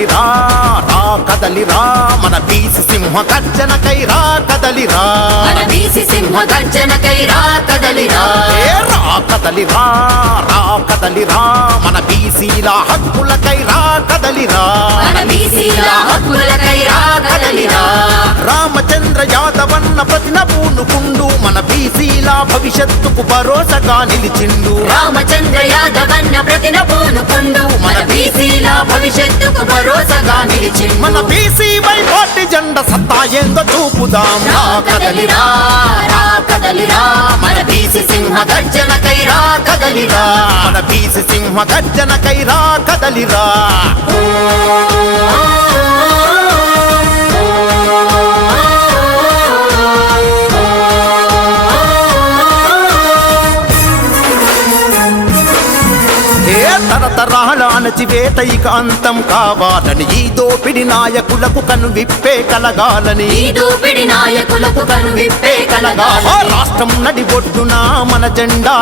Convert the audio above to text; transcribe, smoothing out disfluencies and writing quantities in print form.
కదలిరా రా కదలిరా మన బీసీ సింహ గర్జనకై రా కదలిరా మన బీసీ సింహ గర్జనకై రా కదలిరా రా కదలిరా రా కదలిరా మన బీసీల హక్కులకై రా కదలిరా మన బీసీల హక్కులకై రా కదలిరా రామచంద్ర యాదవన్న ప్రతిన పూనుకుండు మన బీసీల భవిష్యత్తుకు భరోసగా నిలిచిండు రామచంద్ర యాదవన్న ప్రతిన పూనుకుండు మన బీసీల భవిష్యత్తుకు భరోసగా నిలిచిండు మన బీసీ వైపాటి జెండా సత్తా ఏందో చూపుదాం రా కదలిరా రా కదలిరా మన బీసీ సింహ గర్జనకై రా కదలిరా మన బీసీ సింహ గర్జనకై రా కదలిరా తరతరాల అణచివేత ఇక అంతం కావాలని ఈ దోపిడి నాయకులకు కనువిప్పే కలగాలని ఈ దోపిడి నాయకులకు కనువిప్పే కలగాలని రాష్ట్రం నడిబొడ్డున మన జెండా